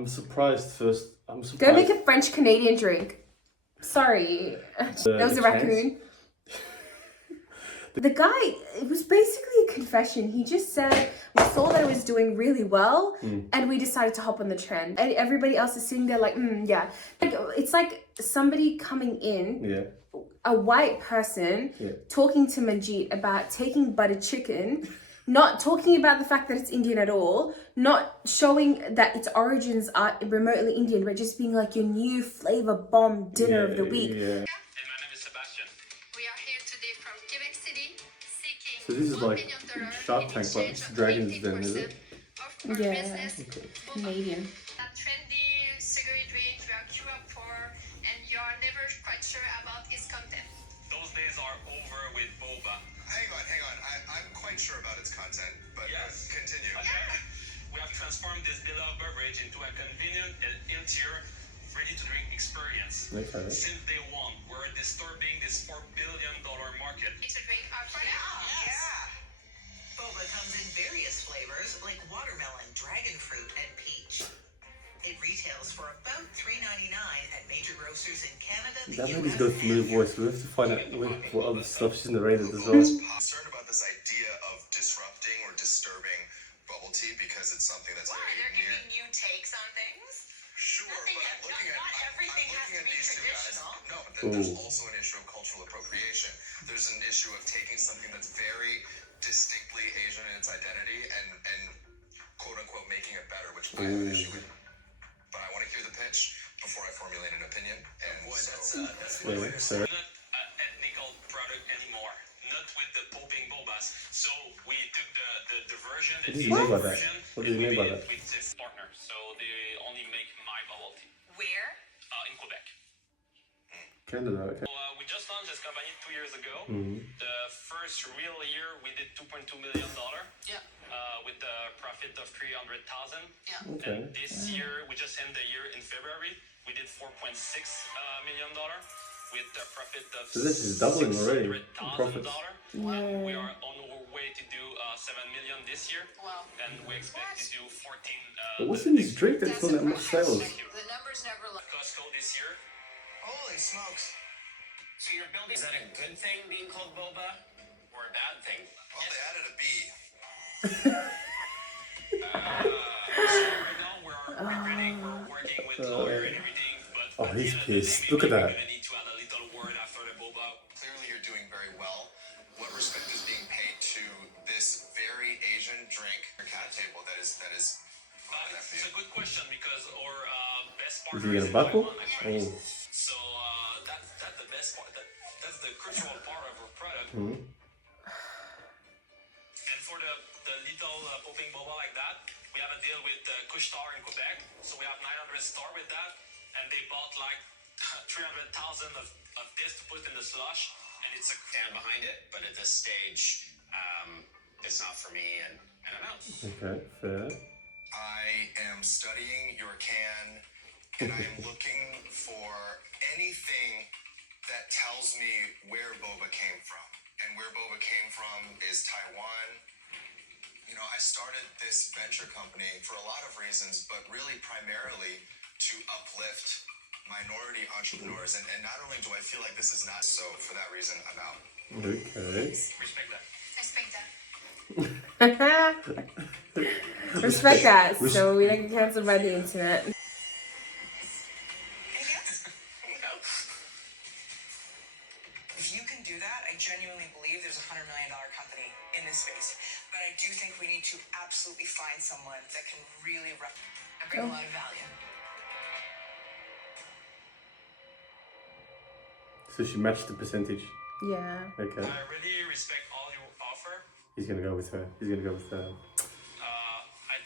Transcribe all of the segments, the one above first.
I'm surprised first. I'm surprised. Go make a French Canadian drink. Sorry. That was a raccoon. The guy, it was basically a confession. He just said, we saw that it was doing really well and we decided to hop on the trend. And everybody else is sitting there like, yeah. Like, it's like somebody coming in, a white person, talking to Manjeet about taking butter chicken, not talking about the fact that it's Indian at all, not showing that its origins are remotely Indian, but just being like your new flavor bomb dinner of the week. So this is like Shark Tank, but it's Dragon's Den, is it? Yeah, Canadian. That trendy sugary drink you are queuing for and you are never quite sure about its content. Those days are over with boba. Hang on. I'm quite sure about its content, but continue. Okay. We have transformed this beloved beverage into a convenient and interior, ready-to-drink experience. Okay. Since day one, we're disturbing this $4 billion market. It's a drink offer. Boba comes in various flavors like watermelon, dragon fruit, and peach. It retails for about $3.99 at major grocers in Canada, the That US, lady's got a familiar voice. We have to find out what other stuff she's narrated as well. I'm concerned about this idea of disrupting or disturbing bubble tea because it's something that's Why? very They're near. giving new takes on things? Sure, Nothing- but I'm looking not at everything I'm has looking to at be these two guys. traditional. No, but there's also an issue of cultural appropriation. There's an issue of taking something that's very distinctly Asian in its identity and quote unquote making it better, which I have an issue with. But I want to hear the pitch before I formulate an opinion. And That's Fair. not an ethnical product anymore. Not with the popping bobas. So we took the version. What does he mean by that? What does he mean by that? With this partner. So they only make my bubble tea. Where? In Quebec. Canada, okay. So, we just launched this company 2 years ago. Mm-hmm. The first real year we did $2.2 million. With a profit of $300,000. Okay. And this year, we just ended the year in February. We did $4.6 million with a profit of So this is doubling already in $600,000. profits. We are on our way to do $7 million this year. Wow. And we expect to do 14. But what's in this drink that's not that much sales? The numbers never lie. Costco this year. holy smokes! So you're building, is that a good thing being called boba or a bad thing? Well, they added a B. So right now we're working with lawyer and everything, but Oh, he's at the end of the pissed. day, Look at maybe that. we're gonna need to add a little word after the boba. Clearly, you're doing very well. What respect is being paid to this very Asian drink or cat table that is It's a good question because our best Is partner he is gonna buckle? Taiwan, actually. Oh. So that's the best part. That's the cultural part of our product. Mm-hmm. And for the little popping boba like that, we have a deal with Couche-Tard in Quebec. So we have 900 star with that, and they bought like 300,000 of this to put in the slush, and it's a Stand behind it, but at this stage, it's not for me, and I don't know. Okay, fair. I am studying your can, and I am looking for anything that tells me where boba came from. And where boba came from is Taiwan. You know, I started this venture company for a lot of reasons, but really primarily to uplift minority entrepreneurs. And not only do I feel like this is not so, for that reason, I'm out. Okay. respect that. Respect that. Respect that, so we don't get cancelled by the internet. If you can do that, I genuinely believe there's a $100 million company in this space. But I do think we need to absolutely find someone that can really I bring a lot of value. So she matched the percentage. Yeah. Okay. I really respect all your offer. He's gonna go with her. He's gonna go with her. I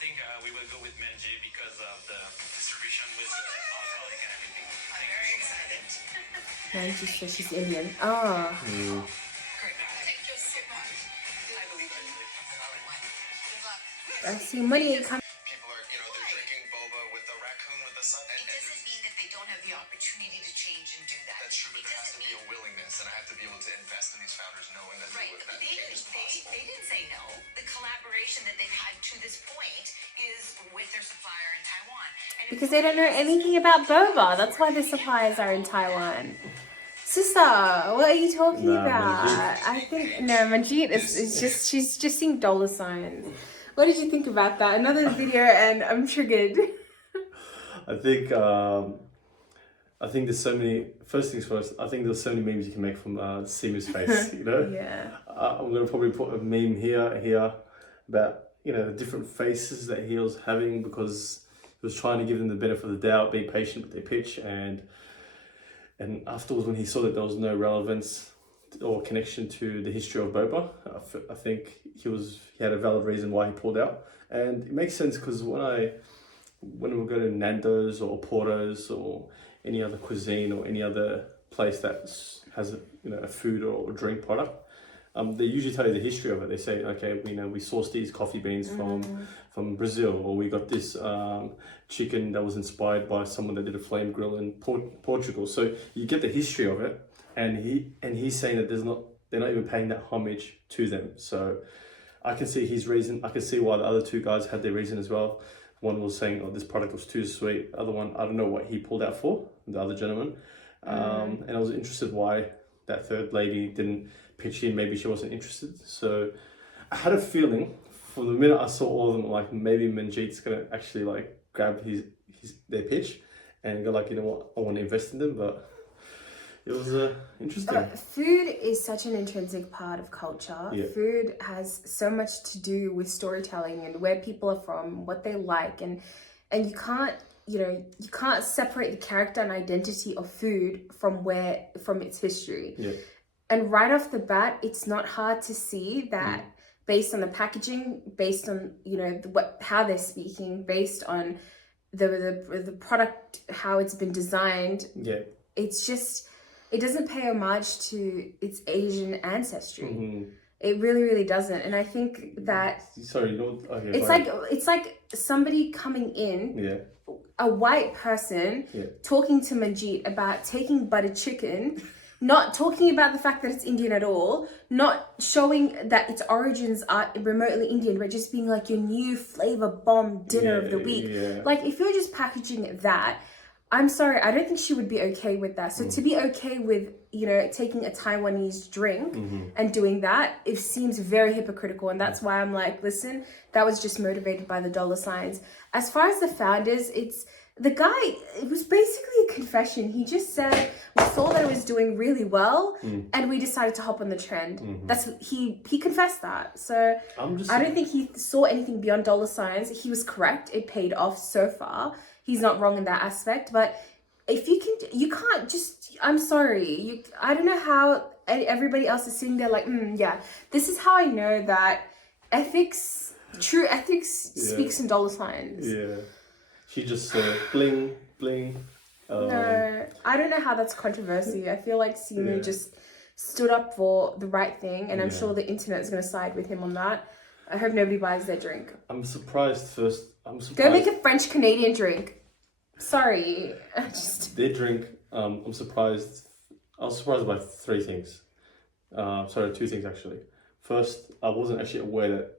think we will go with Menji because of the distribution with alcoholic and everything. I'm very excited. And she said she's Indian. Oh. Great. Thank you so much. I believe in you. Good luck. I see money coming. People are, they're drinking boba with the raccoon with the sun. It doesn't mean that they don't have the opportunity to change and do that. That's true, but It there has to doesn't be a willingness, and I have to be able to invest in these founders knowing that Right, that they change is possible. didn't say no. The collaboration that they've had to this point is with their supplier in Taiwan. And Because they don't know anything about boba. That's why the suppliers are in Taiwan. Sister, what are you talking Nah, about? Manjeet. I think no, Manjeet is just she's just seeing dollar signs. What did you think about that? Another video, and I'm triggered. I think there's so many. First things first. I think there's so many memes you can make from Simu's face. You know. Yeah. I'm gonna probably put a meme here about the different faces that he was having because he was trying to give them the benefit of the doubt, be patient with their pitch, and afterwards when he saw that there was no relevance or connection to the history of boba, I think he had a valid reason why he pulled out, and it makes sense because when we go to Nando's or Porto's or any other cuisine or any other place that has a food or drink product, they usually tell you the history of it. They say, okay, we sourced these coffee beans from Brazil, or we got this chicken that was inspired by someone that did a flame grill in Portugal. So you get the history of it, and he's saying that they're not even paying that homage to them. So I can see his reason. I can see why the other two guys had their reason as well. One was saying, oh, this product was too sweet. The other one, I don't know what he pulled out for, the other gentleman. And I was interested why that third lady didn't pitch in. Maybe she wasn't interested. So I had a feeling from the minute I saw all of them, like maybe Manjeet's gonna actually like grab their pitch and go like, you know what, I want to invest in them. But it was interesting. Food is such an intrinsic part of culture. Yeah. Food has so much to do with storytelling and where people are from, what they like, and you can't separate the character and identity of food from its history. Yeah. And right off the bat, it's not hard to see that based on the packaging, based on how they're speaking, based on the product, how it's been designed. Yeah. It's just, it doesn't pay homage to its Asian ancestry. Mm-hmm. It really, really doesn't. And I think that Sorry, okay, it's like somebody coming in, yeah, a white person talking to Manjeet about taking butter chicken, not talking about the fact that it's Indian at all, not showing that its origins are remotely Indian, but just being like your new flavor bomb dinner of the week. Yeah. Like if you're just packaging that, I'm sorry, I don't think she would be okay with that. So to be okay with, taking a Taiwanese drink and doing that, it seems very hypocritical. And that's why I'm like, listen, that was just motivated by the dollar signs. As far as the founders, it was basically a confession. He just said, we saw that it was doing really well and we decided to hop on the trend. That's he confessed that. So I don't think he saw anything beyond dollar signs. He was correct. It paid off so far. He's not wrong in that aspect, but if you can't just, I'm sorry, I don't know how everybody else is sitting there like, yeah, this is how I know that true ethics speaks in dollar signs. Yeah. She just bling, bling. No, I don't know how that's controversy. I feel like Simu just stood up for the right thing, and I'm sure the internet is going to side with him on that. I hope nobody buys their drink. I'm surprised. Go make a French Canadian drink. Sorry. Their drink, I'm surprised. I was surprised by three things. Two things actually. First, I wasn't actually aware that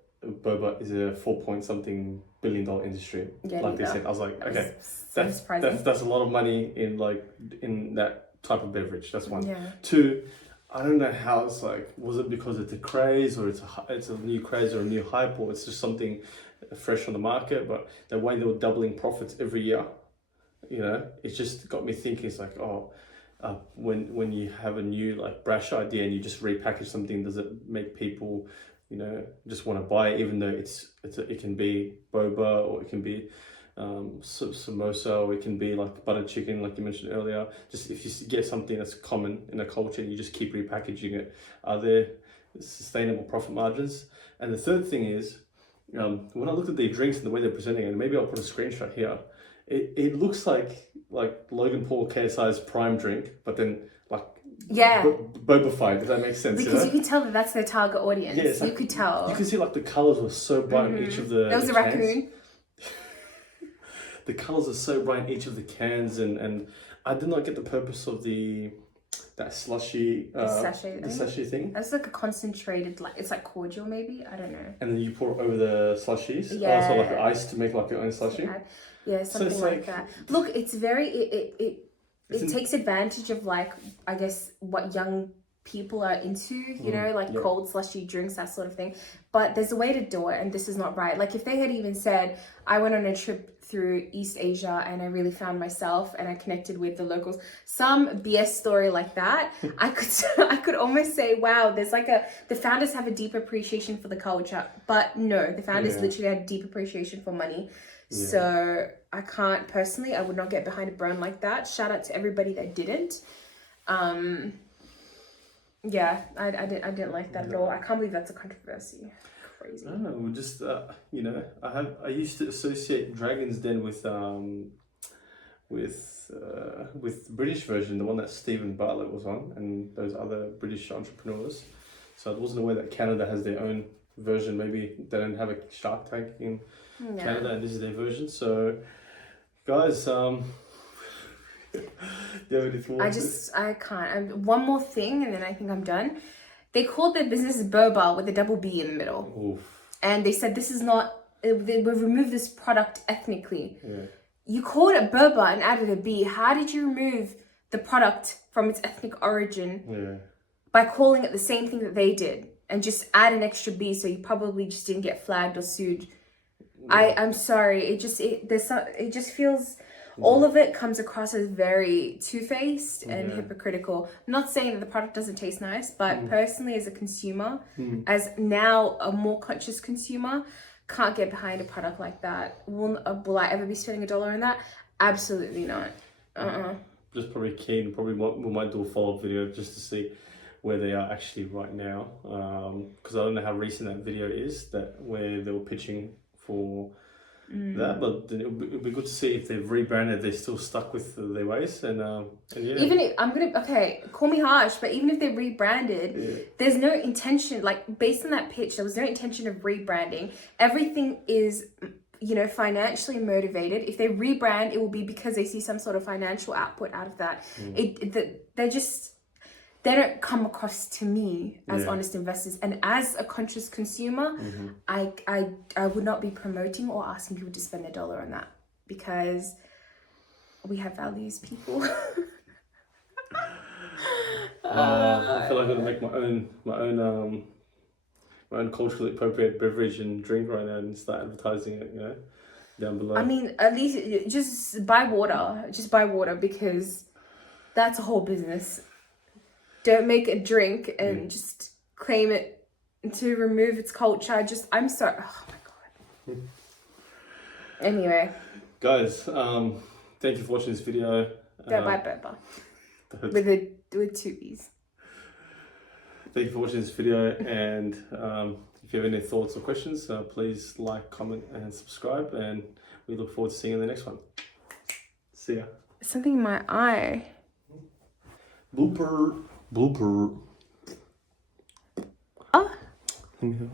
boba is a $4-point-something billion industry. Like they said, I was like, okay, that's a lot of money in that type of beverage. That's one. Yeah. Two, I don't know how it's like. Was it because it's a craze, or it's a new craze or a new hype, or it's just something fresh on the market? But the way they were doubling profits every year, it just got me thinking. It's like, when you have a new brash idea and you just repackage something, does it make people just want to buy it, even though it can be boba, or it can be samosa, or it can be like butter chicken, like you mentioned earlier. Just if you get something that's common in a culture and you just keep repackaging it, are there sustainable profit margins? And the third thing is, when I looked at their drinks and the way they're presenting it, and maybe I'll put a screenshot here, it looks like Logan Paul KSI's prime drink, but then boba-fied. Does that make sense? Because you could tell that that's their target audience. Yeah, you could tell. You could see the colors were so bright in each of the. There was a raccoon. the colors are so bright in each of the cans, and I did not get the purpose of that slushy sachet sachet thing. That's like a concentrated, like it's like cordial maybe. I don't know. And then you pour it over the slushies. Yeah. So like ice to make like your own slushie. Yeah, something it's like that. Look, it's very it takes advantage of, like, I guess what young people are into, you know, like cold slushy drinks, that sort of thing. But there's a way to do it, and this is not right. Like if they had even said, I went on a trip through East Asia and I really found myself and I connected with the locals, some BS story like that, I could almost say, wow, there's like the founders have a deep appreciation for the culture. But no, the founders literally had deep appreciation for money. Yeah. So I can't personally, I would not get behind a brand like that. Shout out to everybody that didn't. Yeah, I didn't like that at all. I can't believe that's a controversy. Crazy. I don't know, just you know, I used to associate Dragon's Den with British version, the one that Stephen Bartlett was on, and those other British entrepreneurs. So I wasn't aware that Canada has their own version. Maybe they don't have a Shark Tank in Canada, and this is their version. So, guys, do you have any thoughts? I can't. One more thing, and then I think I'm done. They called their business Boba with a double B in the middle. Oof. And they said this is not, we've removed this product ethnically. Yeah. You called it Boba and added a B. How did you remove the product from its ethnic origin? Yeah. By calling it the same thing that they did and just add an extra B, so you probably just didn't get flagged or sued. Yeah. I'm sorry. It just feels, all of it comes across as very two-faced and hypocritical. I'm not saying that the product doesn't taste nice, but personally as a consumer, as now a more conscious consumer, can't get behind a product like that. Will I ever be spending $1 on that? Absolutely not. Just probably keen. Probably we might do a follow-up video just to see where they are actually right now. Because I don't know how recent that video is, where they were pitching for that, but it would be good to see if they've rebranded, they're still stuck with their ways, and yeah. Even if call me harsh, but even if they rebranded, there's no intention, like based on that pitch, there was no intention of rebranding. Everything is, you know, financially motivated. If they rebrand, it will be because they see some sort of financial output out of that. They don't come across to me as honest investors. And as a conscious consumer, I would not be promoting or asking people to spend $1 on that, because we have values, people. I feel like I'm gonna make my own culturally appropriate beverage and drink right now and start advertising it, you know, down below. I mean, at least just buy water. Just buy water, because that's a whole business. Don't make a drink and just claim it to remove its culture. I'm sorry. Oh my God. Anyway. Guys, thank you for watching this video. Don't buy Boba. With 2 B's. Thank you for watching this video, and if you have any thoughts or questions, please like, comment, and subscribe, and we look forward to seeing you in the next one. See ya. Something in my eye. Blooper. Oh. Let me have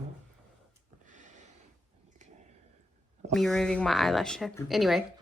that. Me removing my eyelash. Anyway.